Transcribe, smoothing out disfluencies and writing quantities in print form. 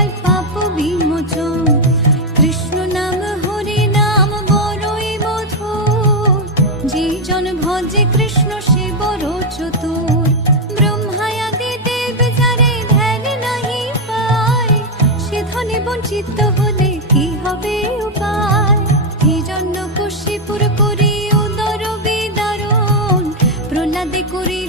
হয় পাপ বিমোচন। কৃষ্ণ নাম হরি নাম বড়ই মধুর, যে জন ভজে কৃষ্ণ সে বড় চতুর। ব্রহ্মায়াদি দেব যারে ধ্যান নাহি পায়, সে ধনে বঞ্চিত হলে কি হবে উপায়। হিরণ্যকশিপুর করি উদর বিদারণ, প্রহ্লাদে করি